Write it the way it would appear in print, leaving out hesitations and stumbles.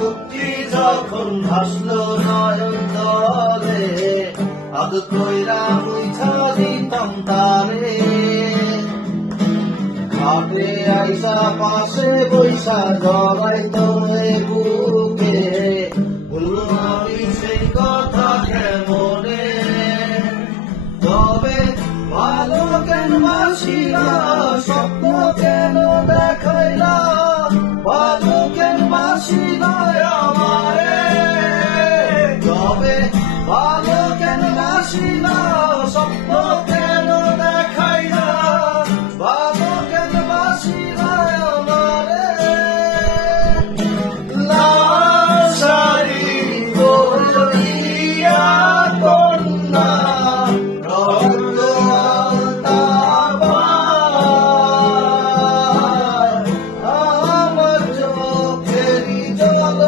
মুক্তি যখন ভাসলো নয়ন তলে, আদ কইরা মুইছা দিতাম তারে। ঘাটে আইসা পাশে বৈশা জড়াইতো এ বুকে, বললো আমি সেই কথা কেমনে। তবে ভালো কেন বাসিলা, স্বপ্ন কেন দেখাইলা, ভালো কেন বাসিলা আমারে। তবে ভালো কেন বাসিলা, স্বপ্ন কেন দেখাইলা, ভালো কেন বাসিলা আমারে। লাল শাড়ি পরিয়া কন্যা, রক্ত আলতা পায়, আমার চোখেরই জল